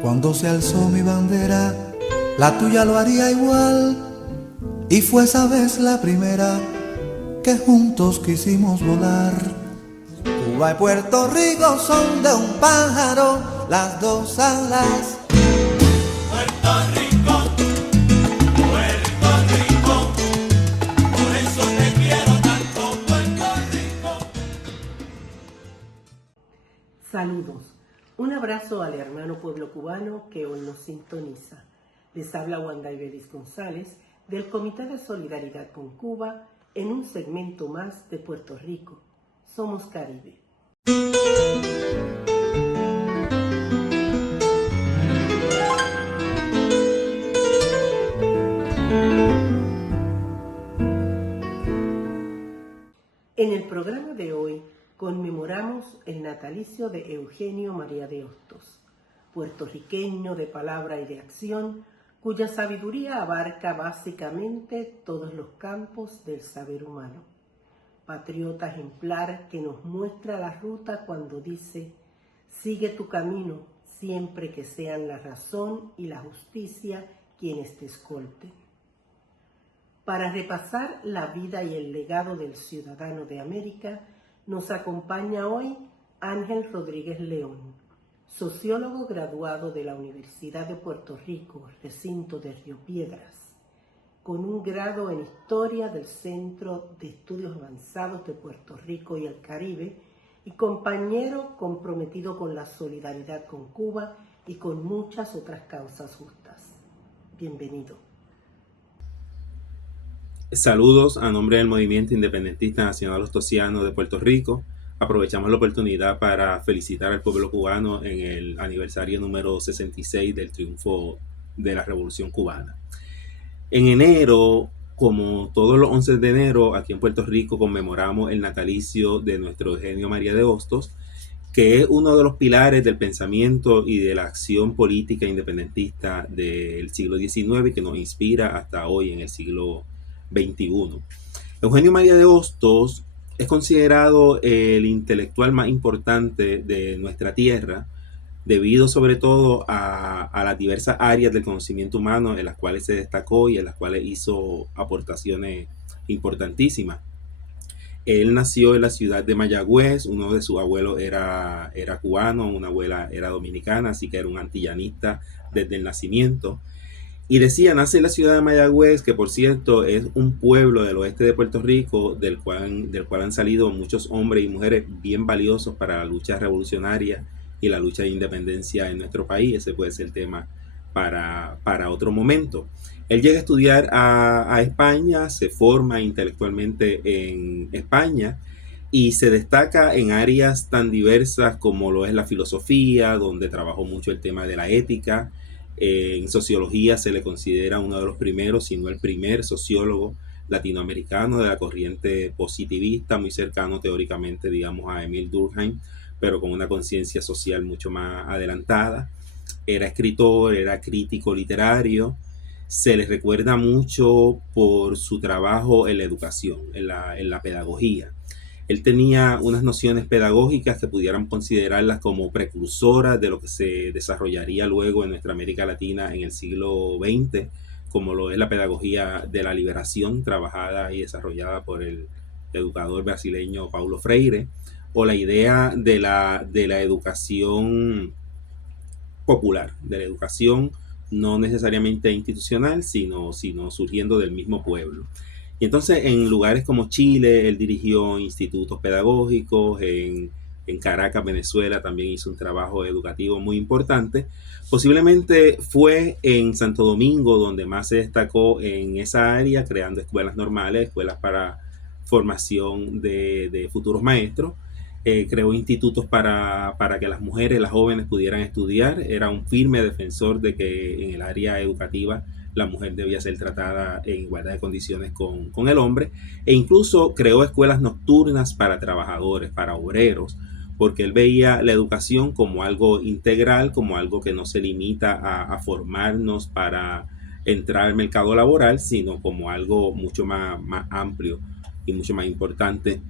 Cuando se alzó mi bandera, la tuya lo haría igual. Y fue esa vez la primera que juntos quisimos volar. Cuba y Puerto Rico son de un pájaro las dos alas. Puerto Rico, Puerto Rico, por eso te quiero tanto, Puerto Rico. Saludos, un abrazo al hermano pueblo cubano que hoy nos sintoniza. Les habla Wanda Ibelis González del Comité de Solidaridad con Cuba en un segmento más de Puerto Rico. Somos Caribe. En el programa de hoy conmemoramos el natalicio de Eugenio María de Hostos, puertorriqueño de palabra y de acción, cuya sabiduría abarca básicamente todos los campos del saber humano. Patriota ejemplar que nos muestra la ruta cuando dice: sigue tu camino siempre que sean la razón y la justicia quienes te escolten. Para repasar la vida y el legado del ciudadano de América, nos acompaña hoy Ángel Rodríguez León, sociólogo graduado de la Universidad de Puerto Rico, recinto de Río Piedras, con un grado en Historia del Centro de Estudios Avanzados de Puerto Rico y el Caribe, y compañero comprometido con la solidaridad con Cuba y con muchas otras causas justas. Bienvenido. Saludos a nombre del Movimiento Independentista Nacional Hostosiano de Puerto Rico. Aprovechamos la oportunidad para felicitar al pueblo cubano en el aniversario número 66 del triunfo de la Revolución Cubana. En enero, como todos los 11 de enero, aquí en Puerto Rico conmemoramos el natalicio de nuestro Eugenio María de Hostos, que es uno de los pilares del pensamiento y de la acción política independentista del siglo XIX y que nos inspira hasta hoy en el siglo XXI. Eugenio María de Hostos es considerado el intelectual más importante de nuestra tierra, debido sobre todo a las diversas áreas del conocimiento humano en las cuales se destacó y en las cuales hizo aportaciones importantísimas. Él nació en la ciudad de Mayagüez, uno de sus abuelos era cubano, una abuela era dominicana, así que era un antillanista desde el nacimiento. Y decía, nace en la ciudad de Mayagüez, que por cierto es un pueblo del oeste de Puerto Rico, del cual han salido muchos hombres y mujeres bien valiosos para la lucha revolucionaria y la lucha de independencia en nuestro país. Ese puede ser el tema para otro momento. Él llega a estudiar a España, se forma intelectualmente en España y se destaca en áreas tan diversas como lo es la filosofía, donde trabajó mucho el tema de la ética. En sociología se le considera uno de los primeros, si no el primer sociólogo latinoamericano de la corriente positivista, muy cercano teóricamente, digamos, a Emile Durkheim, pero con una conciencia social mucho más adelantada. Era escritor, era crítico literario. Se le recuerda mucho por su trabajo en la educación, en la pedagogía. Él tenía unas nociones pedagógicas que pudieran considerarlas como precursoras de lo que se desarrollaría luego en nuestra América Latina en el siglo XX, como lo es la pedagogía de la liberación, trabajada y desarrollada por el educador brasileño Paulo Freire, o la idea de la educación popular, de la educación no necesariamente institucional, sino surgiendo del mismo pueblo. Y entonces en lugares como Chile, él dirigió institutos pedagógicos, en Caracas, Venezuela, también hizo un trabajo educativo muy importante. Posiblemente fue en Santo Domingo donde más se destacó en esa área, creando escuelas normales, escuelas para formación de futuros maestros. Creó institutos para que las mujeres, las jóvenes pudieran estudiar. Era un firme defensor de que en el área educativa la mujer debía ser tratada en igualdad de condiciones con el hombre, e incluso creó escuelas nocturnas para trabajadores, para obreros, porque él veía la educación como algo integral, como algo que no se limita a formarnos para entrar al mercado laboral, sino como algo mucho más amplio y mucho más importante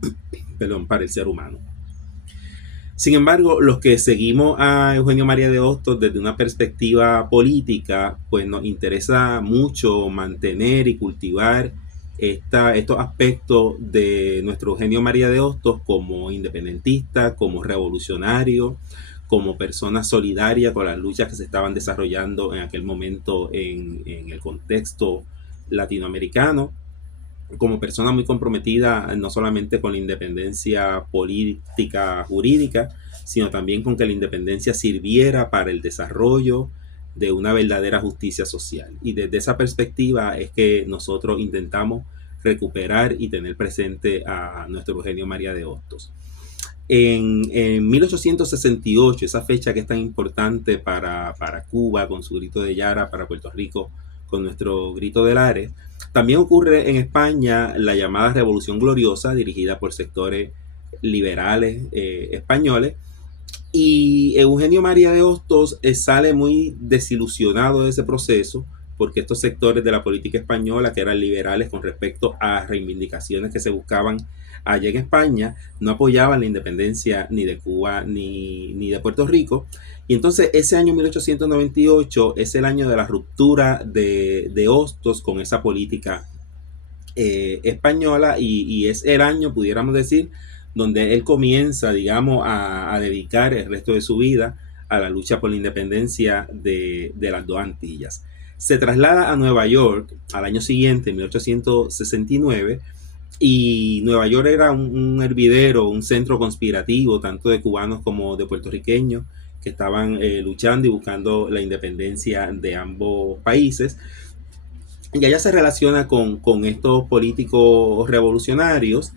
perdón, para el ser humano. Sin embargo, los que seguimos a Eugenio María de Hostos desde una perspectiva política, pues nos interesa mucho mantener y cultivar estos aspectos de nuestro Eugenio María de Hostos como independentista, como revolucionario, como persona solidaria con las luchas que se estaban desarrollando en aquel momento en el contexto latinoamericano, como persona muy comprometida no solamente con la independencia política jurídica, sino también con que la independencia sirviera para el desarrollo de una verdadera justicia social. Y desde esa perspectiva es que nosotros intentamos recuperar y tener presente a nuestro Eugenio María de Hostos. En 1868, esa fecha que es tan importante para Cuba con su grito de Yara, para Puerto Rico con nuestro grito de Lares, también ocurre en España la llamada Revolución Gloriosa, dirigida por sectores liberales españoles, y Eugenio María de Hostos sale muy desilusionado de ese proceso, porque estos sectores de la política española, que eran liberales con respecto a reivindicaciones que se buscaban allá en España, no apoyaban la independencia ni de Cuba ni de Puerto Rico. Y entonces ese año 1898 es el año de la ruptura de Hostos con esa política española, y es el año, pudiéramos decir, donde él comienza, digamos, a dedicar el resto de su vida a la lucha por la independencia de las dos Antillas. Se traslada a Nueva York al año siguiente, en 1869, y Nueva York era un hervidero, un centro conspirativo, tanto de cubanos como de puertorriqueños, que estaban luchando y buscando la independencia de ambos países. Y ella se relaciona con estos políticos revolucionarios,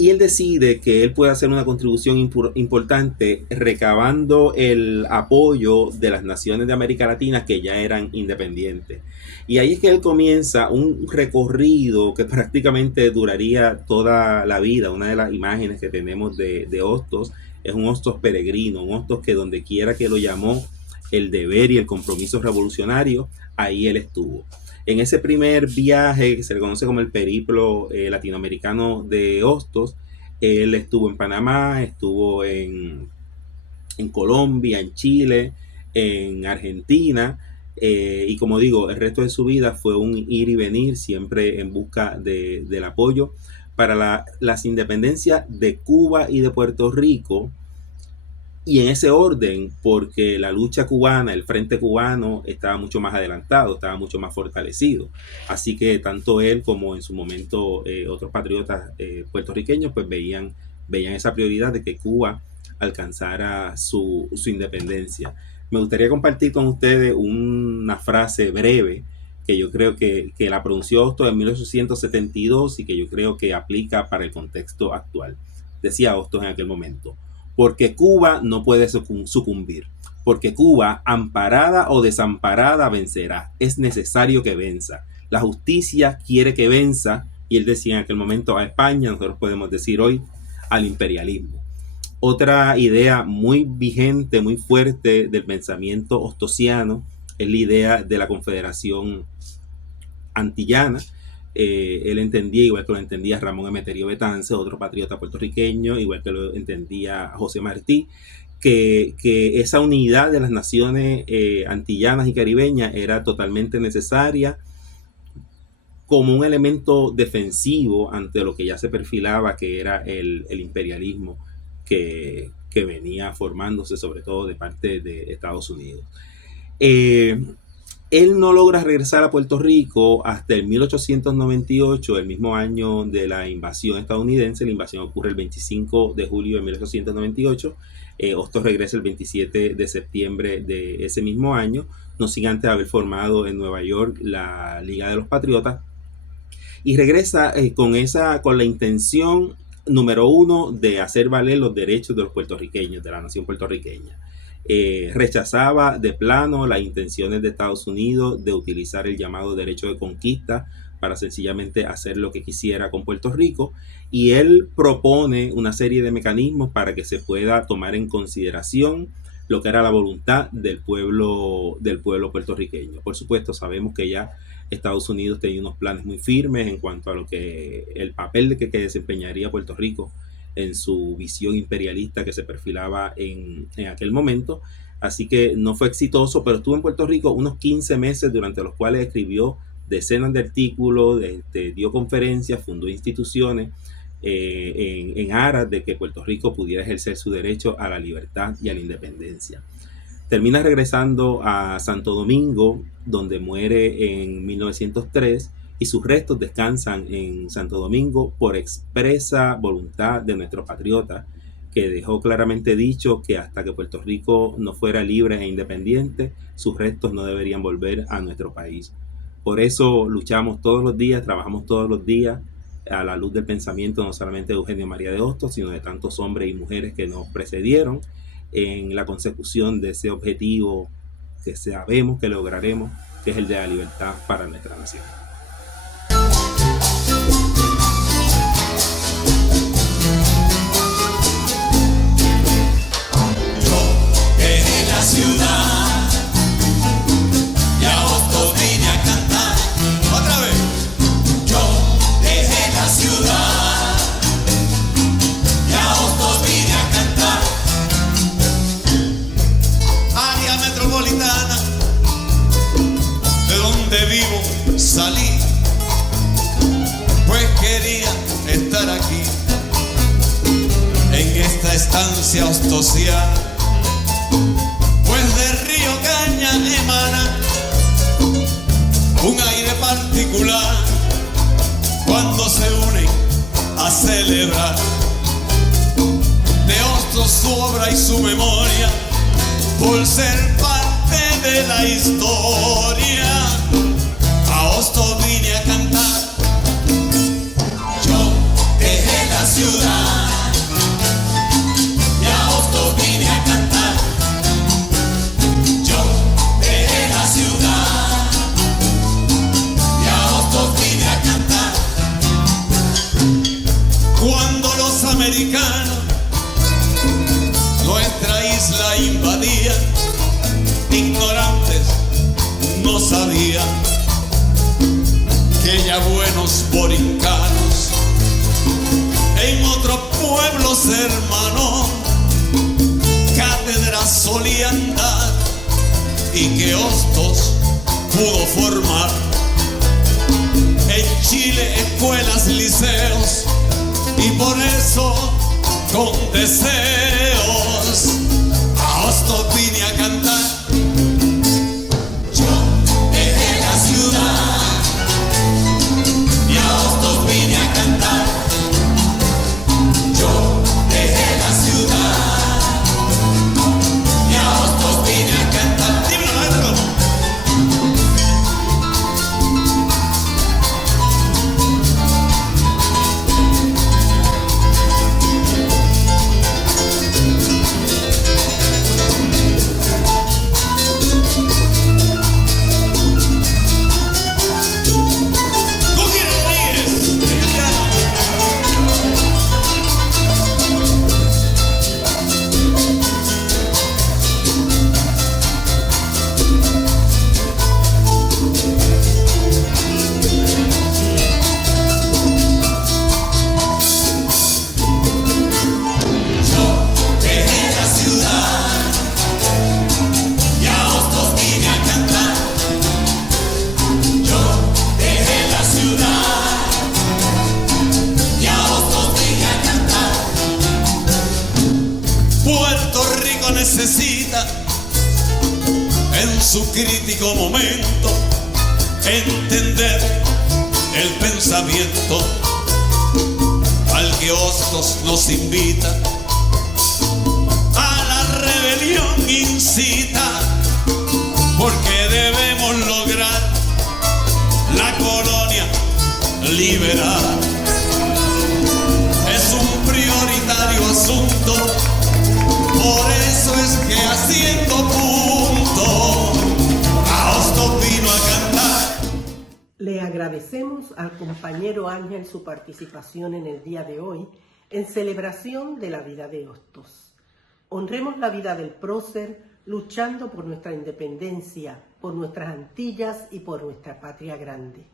y él decide que él puede hacer una contribución importante recabando el apoyo de las naciones de América Latina que ya eran independientes. Y ahí es que él comienza un recorrido que prácticamente duraría toda la vida. Una de las imágenes que tenemos de Hostos es un Hostos peregrino, un Hostos que donde quiera que lo llamó el deber y el compromiso revolucionario, ahí él estuvo. En ese primer viaje, que se le conoce como el periplo latinoamericano de Hostos, él estuvo en Panamá, estuvo en Colombia, en Chile, en Argentina, y como digo, el resto de su vida fue un ir y venir, siempre en busca del apoyo para las independencias de Cuba y de Puerto Rico. Y en ese orden, porque la lucha cubana, el frente cubano, estaba mucho más adelantado, estaba mucho más fortalecido. Así que tanto él como en su momento otros patriotas puertorriqueños, pues veían esa prioridad de que Cuba alcanzara su independencia. Me gustaría compartir con ustedes una frase breve que yo creo que la pronunció Hostos en 1872 y que yo creo que aplica para el contexto actual. Decía Hostos en aquel momento: porque Cuba no puede sucumbir, porque Cuba, amparada o desamparada, vencerá. Es necesario que venza. La justicia quiere que venza, y él decía en aquel momento a España, nosotros podemos decir hoy al imperialismo. Otra idea muy vigente, muy fuerte del pensamiento hostosiano es la idea de la Confederación Antillana. Él entendía, igual que lo entendía Ramón Emeterio Betance, otro patriota puertorriqueño, igual que lo entendía José Martí, que esa unidad de las naciones antillanas y caribeñas era totalmente necesaria como un elemento defensivo ante lo que ya se perfilaba, que era el imperialismo que venía formándose sobre todo de parte de Estados Unidos. Él no logra regresar a Puerto Rico hasta el 1898, el mismo año de la invasión estadounidense. La invasión ocurre el 25 de julio de 1898. Hostos regresa el 27 de septiembre de ese mismo año, no sin antes haber formado en Nueva York la Liga de los Patriotas. Y regresa con la intención, número uno, de hacer valer los derechos de los puertorriqueños, de la nación puertorriqueña. Rechazaba de plano las intenciones de Estados Unidos de utilizar el llamado derecho de conquista para sencillamente hacer lo que quisiera con Puerto Rico, y él propone una serie de mecanismos para que se pueda tomar en consideración lo que era la voluntad del pueblo puertorriqueño. Por supuesto, sabemos que ya Estados Unidos tenía unos planes muy firmes en cuanto a lo que el papel que desempeñaría Puerto Rico en su visión imperialista que se perfilaba en aquel momento. Así que no fue exitoso, pero estuvo en Puerto Rico unos 15 meses durante los cuales escribió decenas de artículos, dio conferencias, fundó instituciones en aras de que Puerto Rico pudiera ejercer su derecho a la libertad y a la independencia. Termina regresando a Santo Domingo, donde muere en 1903, y sus restos descansan en Santo Domingo por expresa voluntad de nuestro patriota, que dejó claramente dicho que hasta que Puerto Rico no fuera libre e independiente, sus restos no deberían volver a nuestro país. Por eso luchamos todos los días, trabajamos todos los días a la luz del pensamiento no solamente de Eugenio María de Hostos, sino de tantos hombres y mujeres que nos precedieron en la consecución de ese objetivo que sabemos que lograremos, que es el de la libertad para nuestra nación. Dejé la ciudad y a Hostos vine a cantar. Otra vez. Yo dejé la ciudad y a Hostos vine a cantar. Área metropolitana, de donde vivo salí, pues quería estar aquí, en esta estancia hostosiana, pues del río Caña emana un aire particular cuando se unen a celebrar de Hostos su obra y su memoria, por ser parte de la historia. A Hostos vine a cantar. Yo dejé la ciudad y a Hostos vine a cantar. Yo dejé la ciudad y a Hostos vine a cantar. Cuando los americanos nuestra isla invadían, ignorantes no sabían que ya buenos borincanos en otros pueblos hermanos cátedras solían dar, y que Hostos pudo formar en Chile escuelas, liceos, y por eso con deseos a Hostos vine a cantar. Yo dejé la ciudad y a Hostos vine a cantar. Yo dejé la ciudad y a Hostos vine a cantar. Dímelo, maestro. Necesita en su crítico momento entender el pensamiento al que Hostos nos invita, a la rebelión incita, porque debemos lograr la colonia liberar. Es un prioritario asunto. Por eso es que haciendo punto a Hostos vino a cantar. Le agradecemos al compañero Ángel su participación en el día de hoy en celebración de la vida de Hostos. Honremos la vida del prócer luchando por nuestra independencia, por nuestras Antillas y por nuestra patria grande.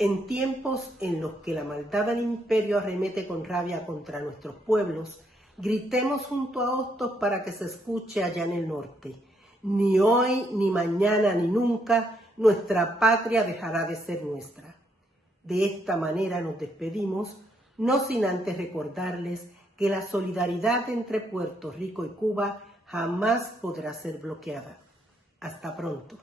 En tiempos en los que la maldad del imperio arremete con rabia contra nuestros pueblos, gritemos junto a Hostos para que se escuche allá en el norte. Ni hoy, ni mañana, ni nunca, nuestra patria dejará de ser nuestra. De esta manera nos despedimos, no sin antes recordarles que la solidaridad entre Puerto Rico y Cuba jamás podrá ser bloqueada. Hasta pronto.